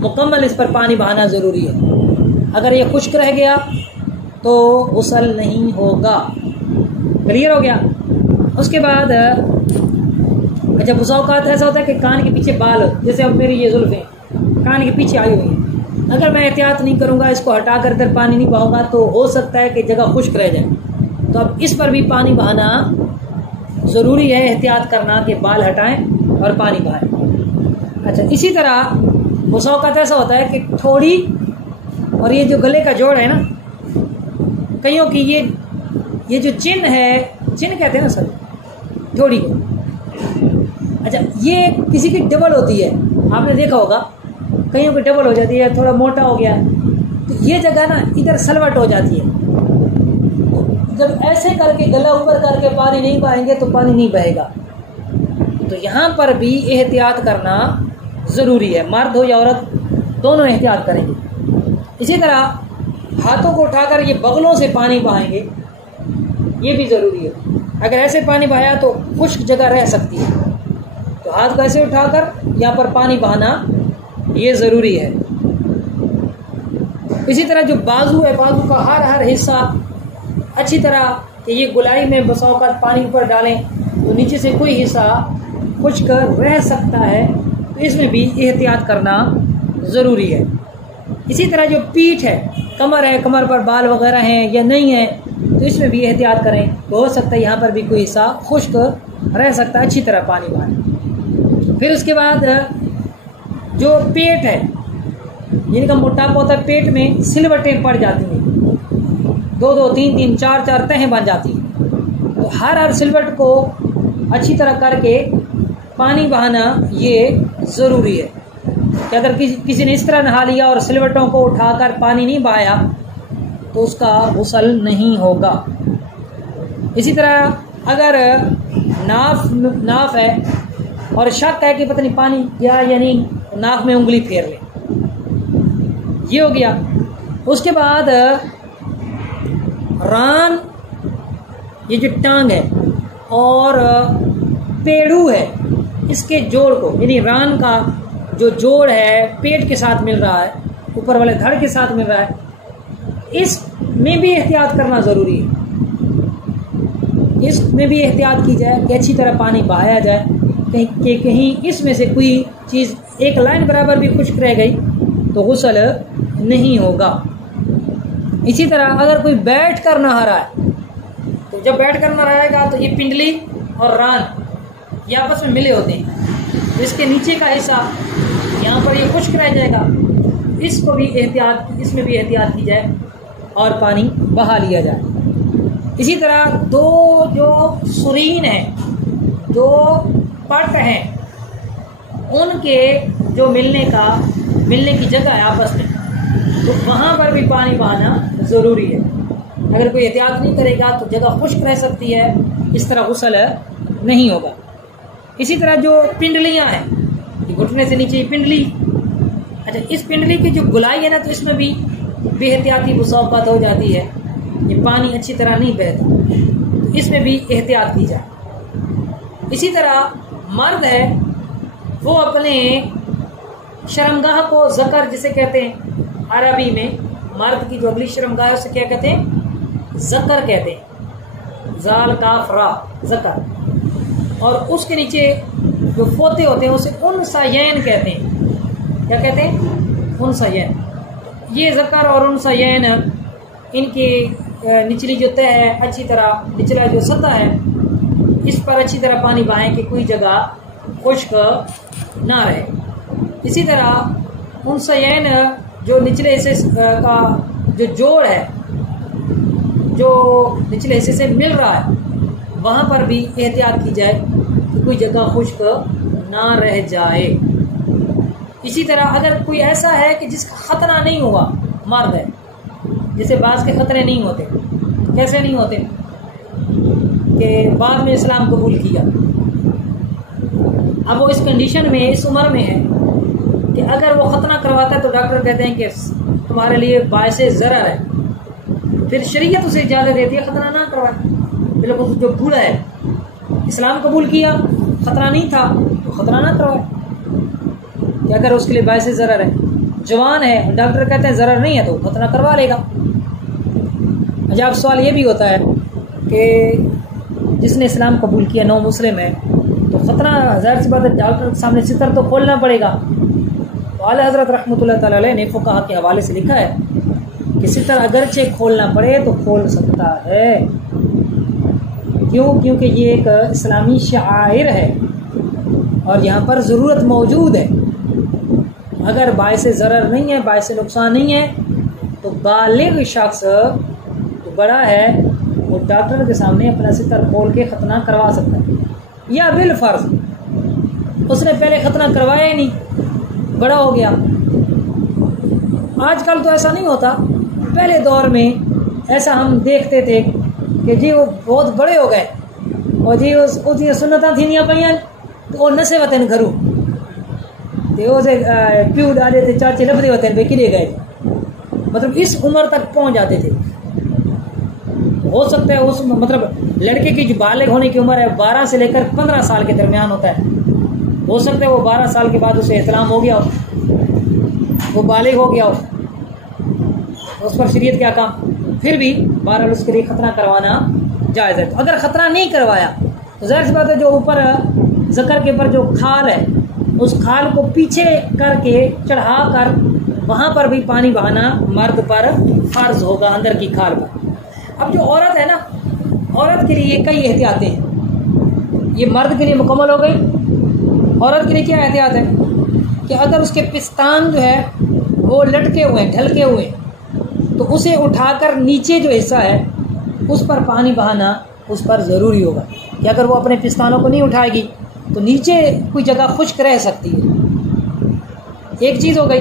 मुकम्मल इस पर पानी बहाना ज़रूरी है। अगर ये खुश्क रह गया तो गुस्ल नहीं होगा। क्लियर हो गया। उसके बाद जब औक़ात ऐसा होता है कि कान के पीछे बाल, जैसे अब मेरी ये जुल्फ़ें कान के पीछे आई हुई हैं, अगर मैं एहतियात नहीं करूँगा, इसको हटा कर इधर पानी नहीं बहाऊँगा तो हो सकता है कि जगह खुश्क रह जाए। तो अब इस पर भी पानी बहाना ज़रूरी है, एहतियात करना कि बाल हटाएं और पानी बहाएं। अच्छा, इसी तरह औक़ात ऐसा होता है कि थोड़ी और ये जो गले का जोड़ है ना, कईयों की ये जो चिन है, चिन कहते हैं ना सर थोड़ी को, अच्छा ये किसी की डबल होती है, आपने देखा होगा कईयों की डबल हो जाती है, थोड़ा मोटा हो गया तो ये जगह ना इधर सलवट हो जाती है। जब ऐसे करके गला ऊपर करके पानी नहीं बहाएंगे तो पानी नहीं बहेगा। तो यहाँ पर भी एहतियात करना ज़रूरी है, मर्द हो या औरत दोनों एहतियात करेंगे। इसी तरह हाथों को उठाकर ये बगलों से पानी बहाएंगे, ये भी ज़रूरी है। अगर ऐसे पानी बहाया तो खुश्क जगह रह सकती है, तो हाथ को ऐसे उठाकर यहाँ पर पानी बहाना ये ज़रूरी है। इसी तरह जो बाजू है, बाजू का हर हिस्सा अच्छी तरह कि ये गुलाई में बसाव का पानी ऊपर डालें तो नीचे से कोई हिस्सा खुश्क रह सकता है, तो इसमें भी एहतियात करना ज़रूरी है। इसी तरह जो पीठ है, कमर है, कमर पर बाल वगैरह हैं या नहीं है, तो इसमें भी एहतियात करें। तो हो सकता है यहाँ पर भी कोई हिस्सा खुश्क रह सकता है, अच्छी तरह पानी बहाएं। फिर उसके बाद जो पेट है, जिनका मोटापा होता है, पेट में सिलवटें पड़ जाती हैं, 2-2, 3-3, 4-4 तहें बन जाती हैं। तो हर सिलवट को अच्छी तरह करके पानी बहाना ये ज़रूरी है कि अगर किसी ने इस तरह नहा लिया और सिलवटों को उठाकर पानी नहीं बहाया तो उसका गुस्ल नहीं होगा। इसी तरह अगर नाफ है और शक है कि पता नहीं पानी गया या नहीं, तो नाक में उंगली फेर ले, ये हो गया। उसके बाद रान, ये जो टांग है और पेड़ू है, इसके जोड़ को, यानी रान का जो जोड़ है पेट के साथ मिल रहा है, ऊपर वाले धड़ के साथ मिल रहा है, इसमें भी एहतियात करना ज़रूरी है। इसमें भी एहतियात की जाए कि अच्छी तरह पानी बहाया जाए, कहीं इसमें से कोई चीज़ एक लाइन बराबर भी खुश्क रह गई तो गुस्ल नहीं होगा। इसी तरह अगर कोई बैठ कर नहा रहा है, तो जब बैठ कर नहाएगा तो ये पिंडली और रान ये आपस में मिले होते हैं, तो इसके नीचे का हिस्सा यहाँ पर ये खुश्क रह जाएगा, इसको भी इसमें भी एहतियात की जाए और पानी बहा लिया जाए। इसी तरह दो जो सुरीन है, जो पट हैं, उनके जो मिलने की जगह है आपस में, तो वहाँ पर भी पानी बहाना ज़रूरी है। अगर कोई एहतियात नहीं करेगा तो जगह खुश्क रह सकती है, इस तरह गुस्ल नहीं होगा। इसी तरह जो पिंडलियाँ हैं, घुटने से नीचे पिंडली, अच्छा इस पिंडली की जो गुलाई है ना, तो इसमें भी बेहतियाती मुसाफत हो जाती है, ये पानी अच्छी तरह नहीं बहता, तो इसमें भी एहतियात की जाए। इसी तरह मर्द है, वो अपने शर्मगाह को ज़कर जिसे कहते हैं अरबी में, मर्द की जो अगली शर्मगाह है उसे क्या कहते हैं? ज़कर कहते हैं, जाल काफ रा, ज़कर। और उसके नीचे जो फोते होते हैं उसे उनसायैन कहते हैं। क्या कहते हैं? उनसायैन। ये ज़कर और उनसायैन, इनकी निचली जो तह है, अच्छी तरह निचला जो सतह है, इस पर अच्छी तरह पानी बहाएं कि कोई जगह खुश्क ना रहे। इसी तरह उनसायैन जो निचले हिस्से का जो जोड़ है, जो निचले हिस्से से मिल रहा है, वहाँ पर भी एहतियात की जाए कि कोई जगह खुश्क ना रह जाए। इसी तरह अगर कोई ऐसा है कि जिसका खतना नहीं हुआ, मर्द है, जिसे बाज के खतरे नहीं होते, कैसे नहीं होते कि बाद में इस्लाम कबूल किया, अब वो इस कंडीशन में, इस उम्र में है कि अगर वो खतना करवाता है तो डॉक्टर कहते हैं कि तुम्हारे लिए बायसे ज़रर है, फिर शरीयत उसे इजाज़त देती है खतना ना करवाए। बिल्कुल जो बूढ़ा है, इस्लाम कबूल किया, खतरा नहीं था, तो खतरा ना करवाए, क्या अगर उसके लिए बायसे ज़रर है। जवान है, डॉक्टर कहते हैं ज़रर नहीं है, तो खतना करवा लेगा। अच्छा, अब सवाल ये भी होता है कि जिसने इस्लाम कबूल किया, नौ मुस्लिम है, तो खतना ज़ाहिर सी बात है डॉक्टर के सामने सितर तो खोलना पड़ेगा। तो आला हज़रत रहमतुल्लाह तआला अलैह ने फुक़हा के हवाले से लिखा है कि सितर अगरचे खोलना पड़े तो खोल सकता है। क्यों? क्योंकि ये एक इस्लामी शाइर है और यहाँ पर ज़रूरत मौजूद है। अगर बायसे ज़रर नहीं है, बायसे नुकसान नहीं है, तो बालिग शख्स तो बड़ा है, वो डॉक्टर के सामने अपना सितर खोल के खतना करवा सकता है। या बिल फर्ज उसने पहले खतना करवाया ही नहीं, बड़ा हो गया। आजकल तो ऐसा नहीं होता, पहले दौर में ऐसा हम देखते थे कि जी वो बहुत बड़े हो गए और जी उसकी सुन्नतां थी पईयां, तो वो नशे वतन घरू ते उसे प्यू डाले थे, चाचे लभदे वतन पे किरे गए, मतलब इस उम्र तक पहुंच जाते थे। हो सकता है उस मतलब लड़के की जो बालिग होने की उम्र है 12 से लेकर 15 साल के दरमियान होता है। हो सकता है वो 12 साल के बाद उसे इस्लाम हो गया हो, वो बालिग हो गया हो, उस पर शरीयत क्या काम। फिर भी बहरहाल उसके लिए खतना करवाना जायज़ है। तो अगर खतना नहीं करवाया तो जाहिर सी बात है जो ऊपर ज़कर के ऊपर जो खाल है उस खाल को पीछे करके चढ़ा कर वहाँ पर भी पानी बहाना मर्द पर फर्ज होगा, अंदर की खाल पर। अब जो औरत है ना, औरत के लिए कई एहतियातें हैं। ये मर्द के लिए मुकम्मल हो गई। औरत के लिए क्या एहतियात है कि अगर उसके पिस्तान जो है वो लटके हुए हैं, ढलके हुए हैं, तो उसे उठाकर नीचे जो हिस्सा है उस पर पानी बहाना उस पर ज़रूरी होगा कि अगर वो अपने पिस्तानों को नहीं उठाएगी तो नीचे कोई जगह खुश्क रह सकती है। एक चीज़ हो गई।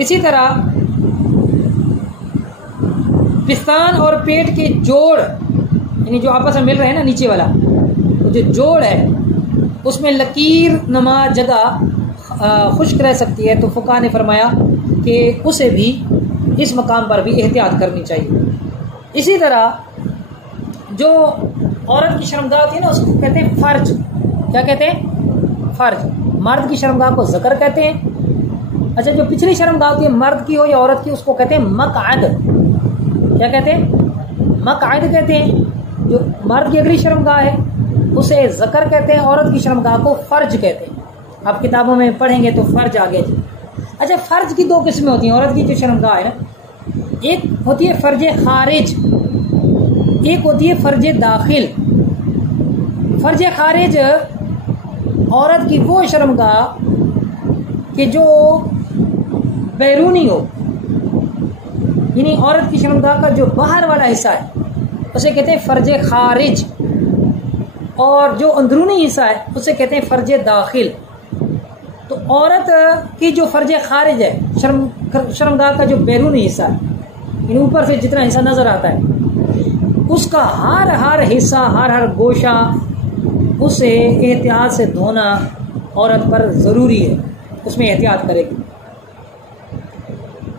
इसी तरह पिस्तान और पेट के जोड़ यानी जो आपस में मिल रहे हैं ना नीचे वाला, तो जो जोड़ है उसमें लकीर नमा जगह खुश्क रह सकती है। तो फुक़हा ने फरमाया कि उसे भी इस मकाम पर भी एहतियात करनी चाहिए। इसी तरह जो औरत की शर्मगाह होती है ना उसको कहते हैं फ़र्ज। क्या कहते हैं? फ़र्ज। मर्द की शर्मगाह को ज़कर कहते हैं। अच्छा, जो पिछली शर्मगाह होती है मर्द की हो या औरत की उसको कहते हैं मक़अद। क्या कहते हैं? मक़अद कहते हैं। जो मर्द की अगली शर्मगाह है उसे ज़कर कहते हैं, औरत की शर्मगाह को फ़र्ज कहते हैं। आप किताबों में पढ़ेंगे तो फ़र्ज आगे। अच्छा, फ़र्ज की दो किस्में होती हैं। औरत की जो शर्मगाह है ना, एक होती है फ़र्ज खारिज, एक होती है फ़र्ज दाखिल। फ़र्ज खारिज औरत की वो शर्मगाह कि जो बैरूनी हो, यानी औरत की शर्मगाह का जो बाहर वाला हिस्सा है उसे कहते हैं फ़र्ज खारिज, और जो अंदरूनी हिस्सा है उसे कहते हैं फ़र्ज दाखिल। तो औरत की जो फ़र्ज खारिज है, शर्मगाह का जो बैरूनी हिस्सा है, यानी ऊपर से जितना हिस्सा नज़र आता है, उसका हर हिस्सा, हर गोशा उसे एहतियात से धोना औरत पर ज़रूरी है, उसमें एहतियात करेगी।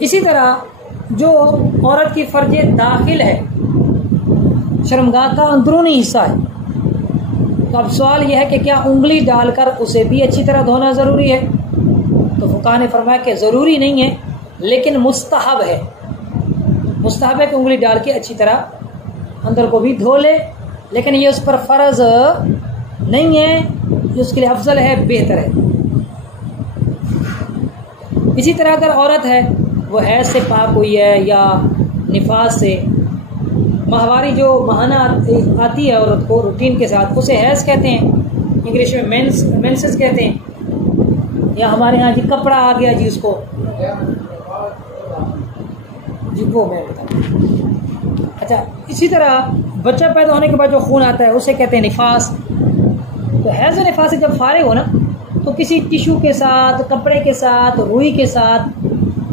इसी तरह जो औरत की फ़र्ज दाखिल है, शर्मगाह का अंदरूनी हिस्सा है, तो अब सवाल यह है कि क्या उंगली डालकर उसे भी अच्छी तरह धोना ज़रूरी है? तो फुक़हा ने फरमाया कि ज़रूरी नहीं है, लेकिन मुस्तहब है। मुस्तहब है कि उंगली डाल के अच्छी तरह अंदर को भी धो ले, लेकिन ये उस पर फ़र्ज़ नहीं है, जो उसके लिए अफजल है, बेहतर है। इसी तरह अगर औरत है वो हैज़ से पाक हुई है या निफास से, माहवारी जो महाना आती है औरत को रूटीन के साथ, उसे हैज़ कहते हैं, इंग्लिश में मेंसेस कहते हैं, या हमारे यहाँ जी कपड़ा आ गया जी उसको जी, वो मैं बताऊँ। अच्छा, इसी तरह बच्चा पैदा होने के बाद जो खून आता है उसे कहते हैं निफास। तो हैज़ निफास से जब फारिग हो ना, तो किसी टिशू के साथ, कपड़े के साथ, रुई के साथ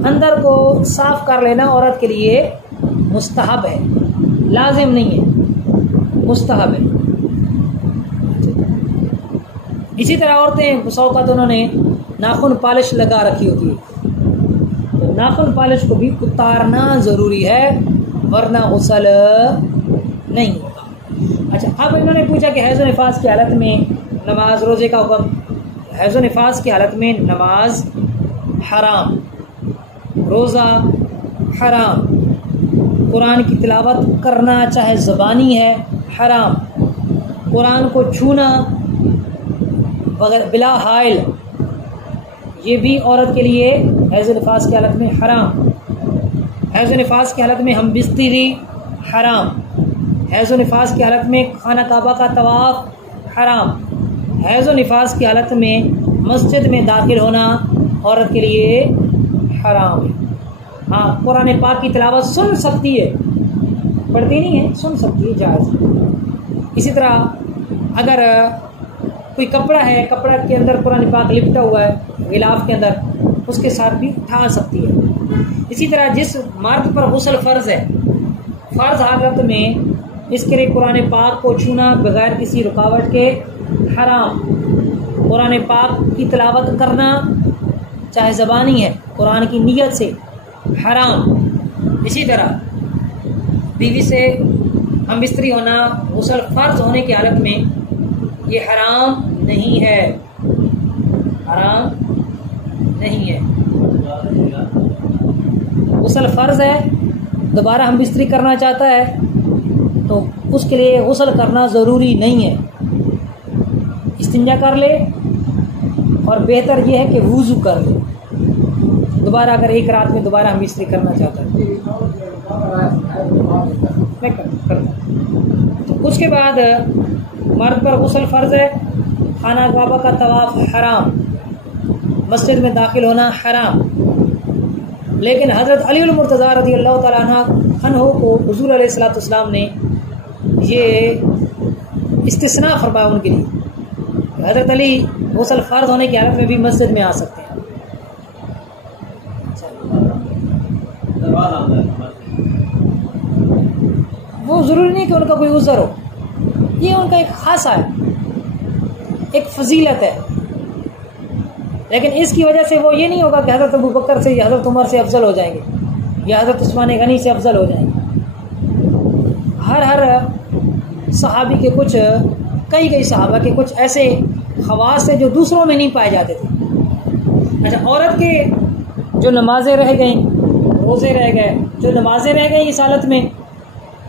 अंदर को साफ कर लेना औरत के लिए मुस्तहब है, लाजिम नहीं है, मुस्तहब है। इसी तरह औरतें सौकत उन्होंने नाखून पॉलिश लगा रखी होती है, तो नाखून पॉलिश को भी उतारना ज़रूरी है, वरना गुस्ल नहीं होगा। अच्छा, अब इन्होंने पूछा कि हैज़ निफास की हालत में नमाज, रोज़े का हुक्म। हैज़ निफास की हालत में नमाज हराम, रोज़ा हराम, कुरान की तिलावत करना चाहे ज़बानी है हराम, कुरान को छूना बगैर बिला हाइल ये भी औरत के लिए हैज़ निफास की हालत में हराम। हैज़ निफास की हालत में हम बिस्तरी हराम। हैज़ निफास की हालत में खाना काबा का तवाफ़ हराम। हैज़ निफास की हालत में मस्जिद में दाखिल होना औरत के लिए हराम है। हाँ, कुरान पाक की तिलावत सुन सकती है, पढ़ती नहीं है, सुन सकती है, जायज़। इसी तरह अगर कोई कपड़ा है, कपड़ा के अंदर कुरान पाक लिपटा हुआ है गिलाफ के अंदर, उसके साथ भी उठा सकती है। इसी तरह जिस मर्द पर गुस्ल फ़र्ज़ है, फ़र्ज़ हालत में इसके लिए कुरान पाक को छूना बगैर किसी रुकावट के हराम। कुरान पाक की तिलावत करना चाहे ज़बानी है, कुरान की नियत से हराम। इसी तरह बीवी से हम बिस्तरी होना गुस्ल फ़र्ज होने की हालत में ये हराम नहीं है, हराम नहीं है। गुस्ल फ़र्ज है, दोबारा हम बिस्तरी करना चाहता है तो उसके लिए गुस्ल करना ज़रूरी नहीं है, इस्तिंजा कर ले और बेहतर यह है कि वुज़ू कर ले। दोबारा अगर एक रात में दोबारा हम बिस्तरी करना चाहता है तो उसके बाद मर्द पर गुस्ल फ़र्ज है, खाना काबा का तवाफ़ हराम, मस्जिद में दाखिल होना हराम। लेकिन हज़रत अली मुर्तज़ा रज़ियल्लाहु तआला अन्हु को हुज़ूर अलैहिस्सलातु वस्सलाम ने ये इस्तिस्ना फरमाया उनके लिए, हज़रत अली गुस्ल फ़र्ज होने की हालत में भी मस्जिद में आ सकते हैं। वो ज़रूरी नहीं कि उनका कोई उज़र हो, ये उनका एक खासा है, एक फजीलत है। लेकिन इसकी वजह से वो ये नहीं होगा कि हज़रत अबू बकर से या हज़रत उमर से अफजल हो जाएंगे या हज़रत उस्मान गनी से अफजल हो जाएंगे। हर सहाबी के कुछ कई सहाबा के कुछ ऐसे खवास है जो दूसरों में नहीं पाए जाते थे। अच्छा, औरत के जो नमाजें रह गई, रोज़े रह गए, जो नमाजें रह गई इस हालत में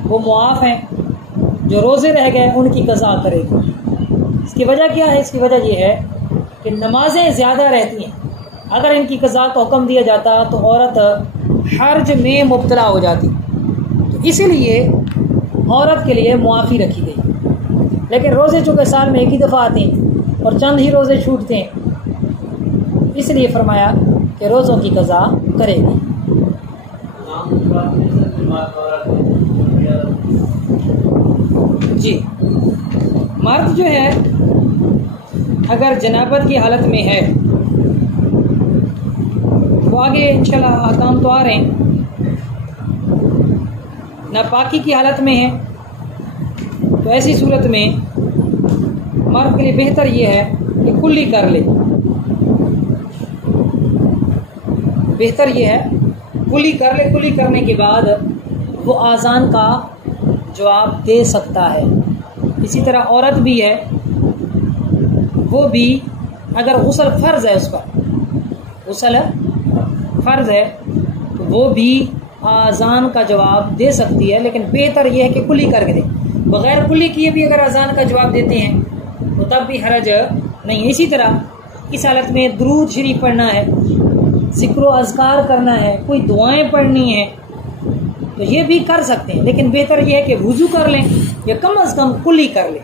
वो मुआफ़ हैं, जो रोज़े रह गए उनकी कज़ा करेगी। इसकी वजह क्या है? इसकी वजह यह है कि नमाजें ज़्यादा रहती हैं। अगर इनकी कज़ा का हुक्म दिया जाता तो औरत हर्ज में मुब्तला हो जाती, तो इसीलिए औरत के लिए मुआफ़ी रखी गई। लेकिन रोज़े चूँकि साल में एक ही दफ़ा आते हैं और चंद ही रोज़े छूटते हैं, इसलिए फरमाया कि रोज़ों की कज़ा करेगी। जी, मर्द जो है अगर जनाबत की हालत में है तो आगे इंशाल्लाह अहकाम तो आ रहे हैं, नापाकी की हालत में है तो ऐसी सूरत में मर्द के लिए बेहतर ये है कि कुल्ली कर ले। बेहतर ये है कुल्ली कर ले। कुल्ली करने के बाद वो आज़ान का जवाब दे सकता है। इसी तरह औरत भी है, वो भी अगर गुस्ल फ़र्ज है, उसका गुस्ल फ़र्ज है तो वो भी आज़ान का जवाब दे सकती है। लेकिन बेहतर यह है कि कुल्ली करके दे। बग़ैर कुल्ली किए भी अगर आज़ान का जवाब देते हैं तो तब भी हरज नहीं है। इसी तरह इस हालत में दुरूद शरीफ पढ़ना है, ज़िक्र व अज़कार करना है, कोई दुआएं पढ़नी है तो ये भी कर सकते हैं। लेकिन बेहतर यह है कि वुज़ू कर लें या कम अज़ कम कुल्ली कर लें।